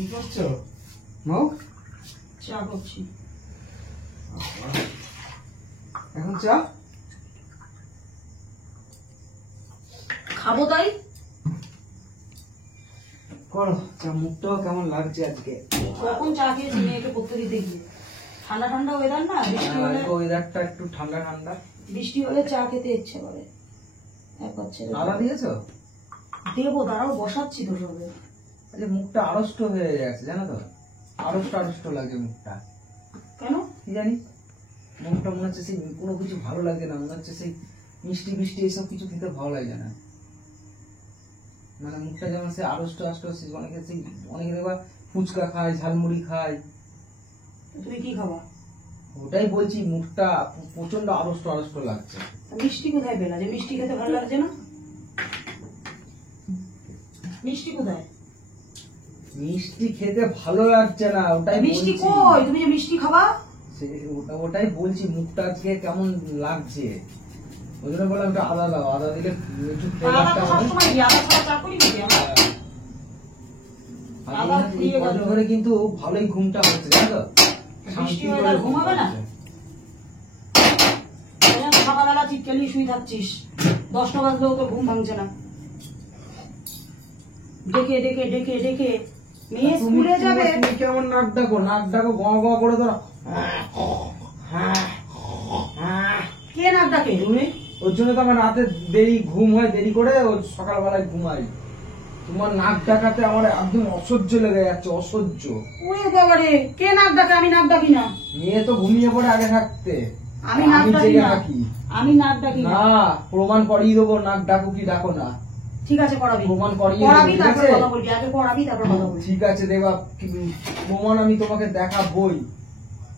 কি করছো মৌ? চা করছি। এখন চা খাবো তাই করো। চা মুখটাও কেমন লাগছে আজকে। কখন চা খেয়েছি মেয়েকে পড়তে দিতে গিয়ে। ঠান্ডা ঠান্ডা ওয়েদার না, বৃষ্টি হলে ওয়েদারটা একটু ঠান্ডা ঠান্ডা, বৃষ্টি হলে চা খেতে ইচ্ছে করে। আদা দিয়েছো? দেবো, দাঁড়াও বসাচ্ছি তো সবে। আচ্ছা মুখটা আড়ষ্ট হয়ে যাচ্ছে জানো তো, আড়ষ্ট আড়ষ্ট লাগে মুখটা। কেন কি জানি, মুখটা মনে হচ্ছে সেই কোনো কিছু ভালো লাগে না, মনে হচ্ছে সেই মিষ্টি মিষ্টি এইসব কিছু খেতে ভালো লাগে না। মানে মুখটা যেমন সে আড়ষ্ট আড়ষ্ট, অনেকে সেই অনেকে দেখবা ফুচকা খায়, ঝালমুড়ি খায়। তুমি কি খাবা? ওটাই বলছি, মুখটা প্রচন্ড আড়ষ্ট আড়ষ্ট লাগছে। মিষ্টি কোথায় পেলা যে মিষ্টি খেতে ভালো লাগছে না? মিষ্টি কোথায়? মিষ্টি খেতে ভালো লাগছে না, ওটাই মিষ্টি বলছি। কই? তুমি যে মিষ্টি খাবা। ওটাই বলছি, মুখটা আজকে কেমন লাগছে, ওই জন্য বললাম একটু আদা দাও, আদা দিলে একটু ফ্লেভারটা হবে। ঘরে কিন্তু ভালোই ঘুমটা হচ্ছে জানো তো। ঘুমাবে না সকালবেলা চিৎকালি শুয়ে থাকছিস, 10টা বাজলেও তোর ঘুম ভাঙছে না। ডেকে ডেকে ডেকে ডেকে মেয়ে স্কুলে যাবে। তুমি কেমন নাক ডাকো, নাক ডাকো গ গ করে ধরো। কে নাক ডাকে? তুমি। ওর জন্য তো আমার রাতে দেরি ঘুম হয়, দেরি করে ওই সকালবেলায় ঘুমাই। তোমার নাক ডাকাতে আমার একদম অসহ্য লেগে যাচ্ছে, অসহ্য। ওই বাবারে, কে নাক ডাকে? আমি নাক ডাকি না। মেয়ে তো ঘুমিয়ে পড়ে আগে থাকতে, আমি নাক ডাকি না। আমি নাক ডাকি না। প্রমাণ করিয়ে দেবো নাক ডাকো কি ডাকো না। ঠিক আছে, করাবি। প্রমাণ করিয়ে করাবি, তারপর কথা বলবি। আগে করাবি, তারপর কথা বলবি। ঠিক আছে দেবা, প্রমাণ আমি তোমাকে দেখাবই।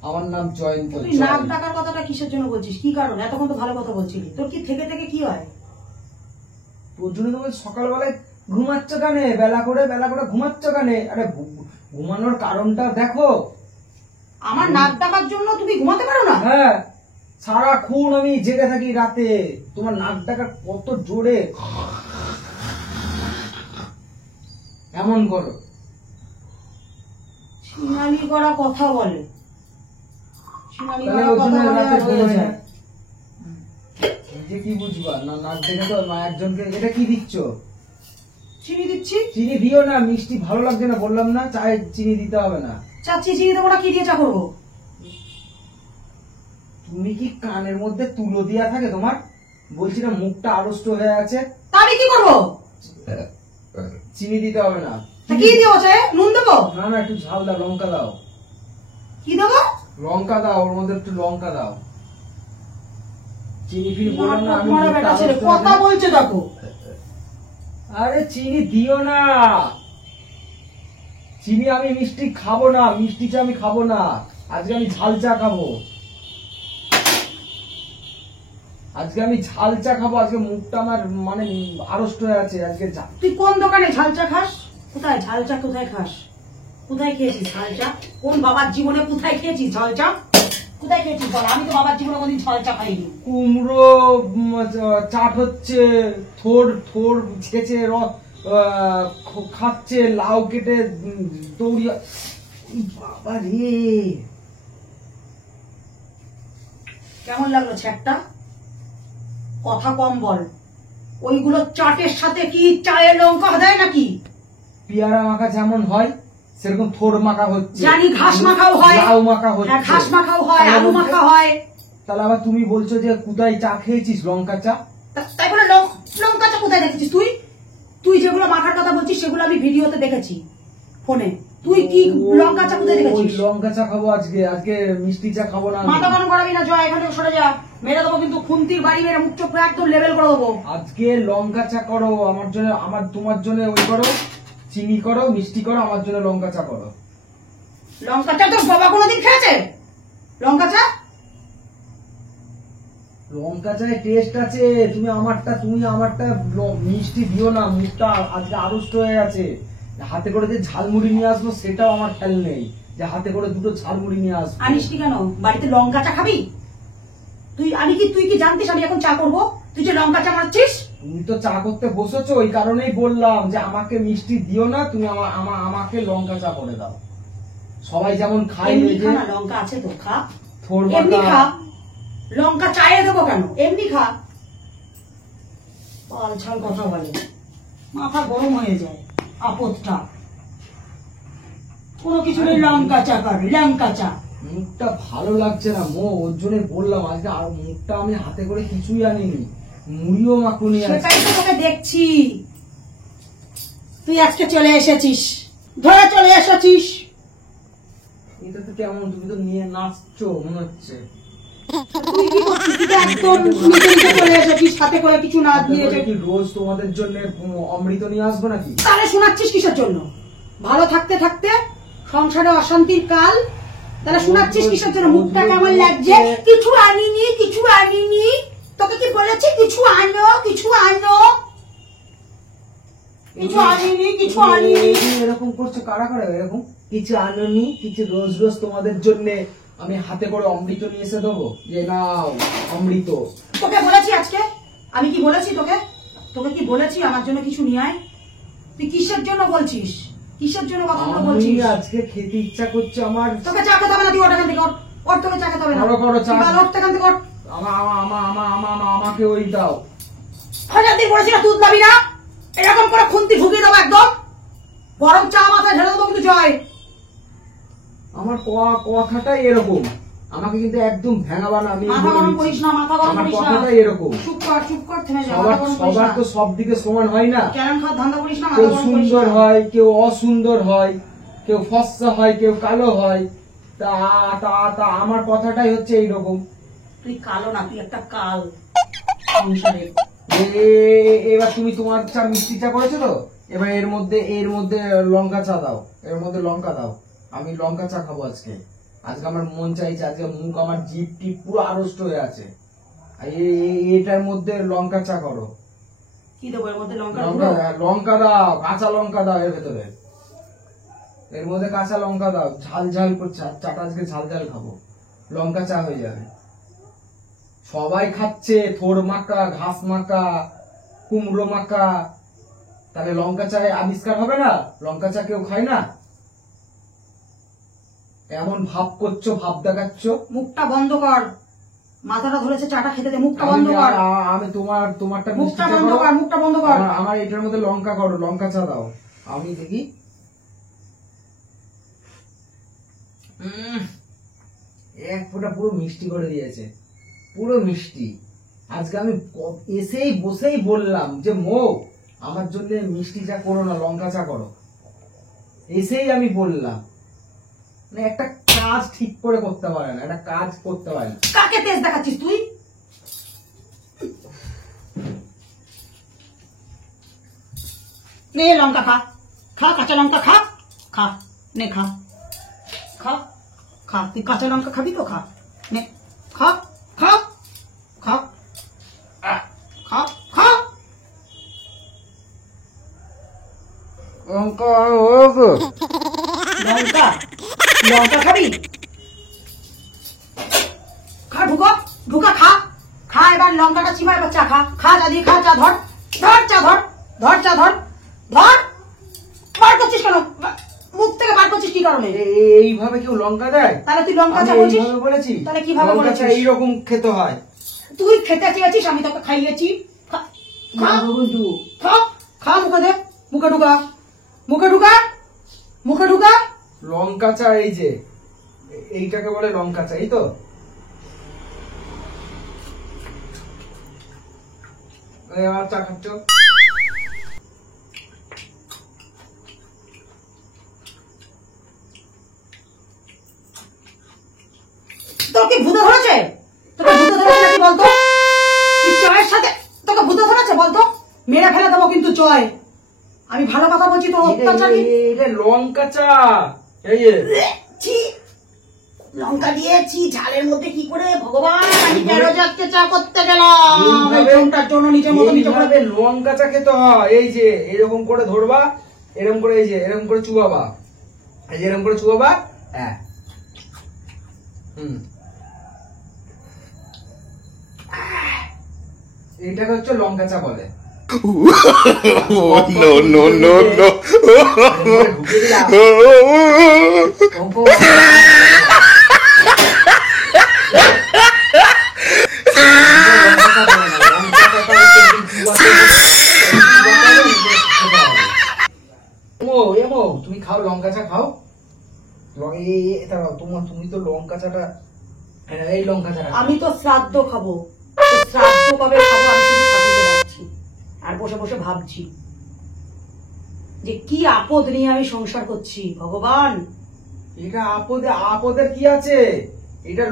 আমার নাম জয়ন্ত। তুই নাক ডাকার কথাটা কিসের জন্য বলছিস? কি কারণ? এতক্ষণ তো ভালো কথা বলছিলি। তোর কি থেকে থেকে কি হয়? তোর জন্য তো সকালবেলায় ঘুমাচ্ছ কানে, বেলা করে ঘুমাচ্ছ কানে। আরে ঘুমানোর কারণটা দেখো। আমার নাক ডাকার জন্য তুমি ঘুমাতে পারো না? হ্যাঁ, সারাক্ষণ আমি জেগে থাকি রাতে, তোমার নাক ডাকা কত জোরে এমন করো। শিনালি করা কথা বলে, শিনালি করা ওর কথা জন্য বলে রাতে আর হয়ে ঘুমাই না। যায়। যে কি বুঝবা না, নাক ডেকে তো একজনকে। এটা কি দিচ্ছ? চিনি দিচ্ছি। চিনি দিও না, মিষ্টি ভালো লাগছে না বললাম না, চায়ে চিনি দিতে হবে না। চাচ্ছি চিনি দেবো না, কি দিয়ে চা করবো? তুমি কি কানের মধ্যে তুলো দিয়া থাকে তোমার? বলছি না মুখটা আড়ষ্ট হয়ে আছে। তা আমি কি করবো? চিনি দিতে হবে না। কি দিও চায়ে? নুন দেবো? না না, একটু ঝাল দাও, লঙ্কা দাও। কি দেবো? লঙ্কা দাও, ওর মধ্যে একটু লঙ্কা দাও। চিনি ফিনি বললাম না আমি। কথা বলছে দেখো। আরে চিনি দিও না, চিনি আমি মিষ্টি খাবো না, মিষ্টি চা আমি খাবো না। আজকে আমি ঝাল চা খাবো, আজকে আমি ঝাল চা খাবো। আজকে মুখটা আমার মানে আড়ষ্ট হয়ে আছে আজকে। তুই কোন দোকানে ঝাল চা খাস? কোথায় ঝাল চা? কোথায় খাস? কোথায় খেয়েছিস ঝাল চা? কোন বাবার জীবনে কোথায় খেয়েছিস ঝাল চা? কোথায় খেয়েছিস বল? আমি তো বাবার জীবনে কোনদিন ঝাল চা খাইনি। কুমড়ো চাট হচ্ছে, থোর থোর ছেঁচে খাচ্ছে, লাউ কেটে দৌড়িয়া। বাবা রে, কেমন লাগলো ছ্যাটটা? কথা কম বল। ওইগুলো চাটের সাথে কি চায়ের লঙ্কা দেয় নাকি? পেয়ারা মাখা যেমন হয় সেরকম থোর মাখা হচ্ছে। জানি, ঘাস মাখাও হয়, লাউ মাখা হচ্ছে। ঘাস মাখাও হয়, আলু মাখা হয়। তাহলে আবার তুমি বলছো যে কোথায় চা খেয়েছিস? লঙ্কা চা। তাই বলে লঙ্কা চা কোথায় দেখেছিস তুই? তুই যেগুলো মাখার কথা বলছিস সেগুলো আমি ভিডিওতে দেখেছি, ফোনে। তুই কি লঙ্কা চা কোথায় দেখেছিস? লঙ্কা চা খাবো আজকে, আজকে মিষ্টি চা খাবো না। মাথা গরম করাবি না, জয়, এখান থেকে সরে যা। মেরে দেবো কিন্তু, খুন্তির বাড়ি মেরে মুখ চোখ একদম লেভেল করে দেবো। আজকে লঙ্কা চা করো আমার জন্য, আমার তোমার জন্য ওই করো, চিনি করো, মিষ্টি করো, আমার জন্য লঙ্কা চা করো। লঙ্কা চা তোর বাবা কোনোদিন খেয়েছে? লঙ্কা চা? লঙ্কা চায় টেস্ট আছে। তুমি আমারটা মিষ্টি দিও না, মুখটা আজকে আড়ষ্ট হয়ে আছে। হাতে করে যে ঝালমুড়ি নিয়ে আসবো সেটাও আমার খেয়াল নেই, যে হাতে করে দুটো ঝালমুড়ি নিয়ে আসবো। আনিস কি কেন? বাড়িতে লঙ্কা চা খাবি তুই? তুই কি জানতিস আমি এখন চা করবো? তুই যে লঙ্কা চা মারছিস তুমি তো চা করতে বসেছো, ওই কারণেই বললাম যে আমাকে মিষ্টি দিও না, তুমি আমাকে লঙ্কা চা করে দাও। সবাই যেমন খায় এমনি এই যে খা না, লঙ্কা আছে তো খা, থোর এমনি বাটা। খা, লঙ্কা চায়ে দেবো কেন, এমনি খা। পালছাল কথা বলে, মাথা গরম হয়ে যায় আপদটা। কোনো কিছু নেই, লঙ্কা চা করবে, লঙ্কা চা। মুখটা ভালো লাগছে না মো, ওর জন্য বললাম আজকে। আর মুখটা আমি হাতে করে কিছুই আনিনি, মুড়িও মাখুনি আছে। সেটাই তো তোকে দেখছি, তুই আজকে চলে এসেছিস, ধরে চলে এসেছিস। এটা তো কেমন, তুমি তো নিয়ে নাচছো মনে হচ্ছে। তুই কি করছিস? তুই তো একদম নিজে নিজে চলে এসেছিস, সাথে করে কিছু না দিয়ে। তাহলে কি রোজ তোমাদের জন্য অমৃত নিয়ে আসবো নাকি? তাহলে শোনাচ্ছিস কিসের জন্য? ভালো থাকতে থাকতে সংসারে অশান্তির কাল, তাহলে শোনাচ্ছিস কিসের জন্য? মুখটা কেমন লাগছে? কিছু আনিনি, কিছু আনিনি। তোকে কি বলেছি কিছু আনো, কিছু আনো? কিছু আনিনি, কিছু আনিনি। এরকম করছো কারা কারা এরকম? কিছু আনোনি, কিছু রোজ রোজ তোমাদের জন্য আমি হাতে করে অমৃত নিয়ে এসে দেবো, যে নাও অমৃত। তোকে বলেছি আজকে? আমি কি বলেছি তোকে? তোকে কি বলেছি আমার জন্য কিছু নিয়ে আয়? তুই কিসের জন্য বলছিস? কিসের জন্য কথাগুলো আমি বলছিস? আজকে খেতে ইচ্ছা করছে আমার। তোকে চা খেতে হবে না, তুই ওঠ এখান থেকে, ওঠ। ওঠ, তোকে চা খেতে হবে না। করো, করো চা। তুই ওঠ এখান থেকে, ওঠ। আমাকে ওই দাও। হাজার দিন বলেছি না দুধ খাবি না, এরকম করে খুন্তি ঢুকিয়ে দেবো একদম, গরম চা মাথায় ঢেলে দেবো কিন্তু জয়। আমার কথাটাই এরকম, আমাকে কিন্তু একদম ভেঙাবা না। আমি মাথা গরম করিস না, মাথা গরম আমার করিস না। কথাটাই এরকম। চুপ কর, চুপ কর, থেমে যা, মাথা গরম করিস সবার না। তো সব দিকে সমান হয় না। কেমন খাওয়ার ধান্দা করিস না, মাথা কেউ গরম করিস সুন্দর না। হয়, কেউ অসুন্দর হয়, কেউ ফর্সা হয়, কেউ কালো হয়। তা তা তা আমার কথাটাই হচ্ছে এইরকম। তুই কালো না, তুই একটা কাল সংসারে। এবার তুমি তোমার চা মিষ্টি চা করেছো তো, এবার এর মধ্যে লঙ্কা চা দাও, এর মধ্যে লঙ্কা দাও। আমি লঙ্কা চা খাবো আজকে। আজকে আমার মন চাইছে, আজকে মুখ আমার জিভ টিপ পুরো আড়ষ্ট হয়ে আছে। আর এটার মধ্যে লঙ্কা চা করো। কি দেবো এর মধ্যে? লঙ্কা লঙ্কা গুঁড়ো? লঙ্কা দাও, কাঁচা লঙ্কা দাও এর ভেতরে, এর মধ্যে কাঁচা লঙ্কা দাও। ঝাল ঝাল করে চাটা আজকে ঝাল ঝাল খাবো, লঙ্কা চা হয়ে যাবে। সবাই খাচ্ছে থোর মাখা, ঘাস মাখা, কুমড়ো মাখা, তাহলে লঙ্কা চায়ে আবিষ্কার হবে না? লঙ্কা চা কেউ খায় না? এমন ভাব করছো, ভাব দেখাচ্ছ। মুখটা বন্ধ কর, মাথাটা ধরেছে, চাটা খেতে দে, মুখটা বন্ধ কর। আমি তোমারটা মিষ্টি মুখটা চা বন্ধ করো। কর, মুখটা বন্ধ কর। আমার এটার মধ্যে লঙ্কা করো, লঙ্কা চা দাও। আমি দেখি। এক ফোঁটা পুরো মিষ্টি করে দিয়েছে, পুরো মিষ্টি। আজকে আমি বসেই বললাম যে মো, আমার জন্য মিষ্টি চা করো না, লঙ্কা চা করো। এসেই আমি বললাম, মানে একটা কাজ ঠিক করে করতে পারে না, একটা কাজ করতে পারে না। কাকে তেজ দেখাচ্ছিস তুই? নে লঙ্কা খা, খা কাঁচা লঙ্কা খা, খা নে খা, খা খা। তুই কাঁচা লঙ্কা খাবি তো খা, নে খা, খা খা, খা খা। লঙ্কা লঙ্কা, লঙ্কা খাবি? খা, ঢুকো ঢুকা, খা খা। এবার লঙ্কাটা চিবা, এবার চা খা, খা যা দিয়ে খা। চা ধর, ধর চা ধর, ধর চা ধর, ধর। বার করছিস কেন? মুখ থেকে বার করছিস কি কারণে? এইভাবে কেউ লঙ্কা দেয়? তাহলে তুই লঙ্কা আমি চা বলছিস? এইভাবে বলেছি? তাহলে কিভাবে লঙ্কা বলেছিস? চা এইরকম খেতে হয়। তুই খেতে চেয়েছিস, আমি তোকে খাইয়েছি। খা, খা, খা, খা, মুখে দে, মুখে ঢুকা, মুখে ঢুকা, মুখে ঢুকা। লঙ্কা চা এই যে, এইটাকে বলে লঙ্কা চা, এই তো? আর চা খাচ্ছ? তোকে ভূতে ধরেছে? তোকে ভূতে ধরেছে নাকি বলতো? তুই চয়ের সাথে তোকে ভূতে ধরেছে বলতো? মেরে ফেলে দেবো কিন্তু চয়। আমি ভালো কথা বলছি, তোর অত্যাচার। এটা লঙ্কা চা, এই যে। ছি, লঙ্কা দিয়েছি ঝালের মধ্যে কি করে ভগবান? আমি কেন আজকে চা করতে গেলাম? এইটার জন্য নিজের মতো নিজে করে। এইভাবে লঙ্কা চা খেতে হয়। এই যে এরকম করে ধরবা, এরকম করে, এই যে এরকম করে চুবাবা, এই যে এরকম করে চুবাবা। হ্যাঁ, এইটাকে হচ্ছে লঙ্কা চা বলে। No, no, no, no. ঢুকিয়ে দিলাম। অঙ্ক তুমি খাও লঙ্কা চা খাও তুমি তো লঙ্কা চাটা এই লঙ্কা চাটা আমি তো শ্রাদ্ধ খাবো, তো শ্রাদ্ধ কবে খাবো আমি শুধু ঠাকুরকে ডাকছি আর বসে বসে ভাবছি যে কি আপদ নিয়ে আমি সংসার করছি ভগবান। এটা আপদের কি আছে? এটা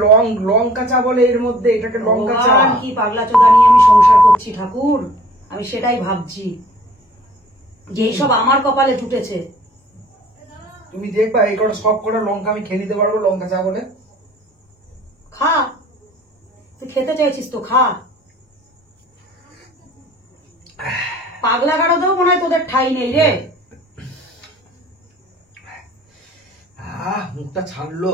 লঙ্কা চা বলে, এর মধ্যে এটাকে লঙ্কা চা। ভগবান, কি পাগলা চোদা নিয়ে আমি সংসার করছি ঠাকুর, আমি সেটাই ভাবছি যে এইসব আমার কপালে জুটেছে। তুমি দেখবা এই কটা সব কটা লঙ্কা আমি খেয়ে নিতে পারবো লঙ্কা চা বলে। খা, তুই খেতে চাইছিস তো খা। পাগলা গাড়োতেও মনে হয় তোদের ঠাই নেই রে। মুখটা ছাড়লো।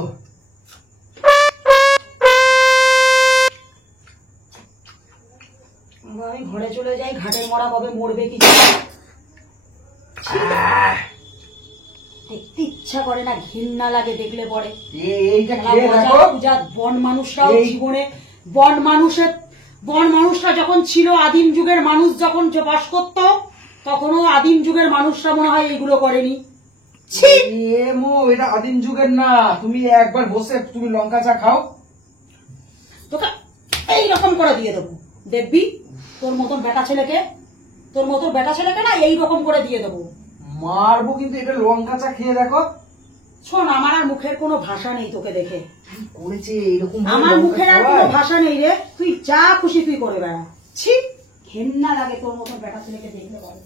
আমি ঘরে চলে যাই, ঘাটের মরা কবে মরবে কি জানি। দেখতে ইচ্ছা করে না, ঘৃণা লাগে দেখলে পরে। এইটা খেয়ে দেখো। বন মানুষরাও জীবনে বন মানুষরা যখন ছিল, আদিম যুগের মানুষ যখন বাস করতো, তখনও আদিম যুগের মানুষরা মনে হয় এগুলো করেনি। এটা আদিম যুগের না। তুমি একবার বসে তুমি লঙ্কা চা খাও, তোকে এইরকম করে দিয়ে দেবো, দেখবি তোর মতন বেটা ছেলেকে না এইরকম করে দিয়ে দেবো, মারবো। কিন্তু এটা লঙ্কা চা খেয়ে দেখো। শোন, আমার আর মুখের কোনো ভাষা নেই তোকে দেখে, করেছে এরকম আমার মুখের আর কোনো ভাষা নেই রে। তুই যা খুশি তুই করে বেড়া। ছি, ঘেন্না লাগে তোর মতন বেটা ছেলেকে দেখলে বলে।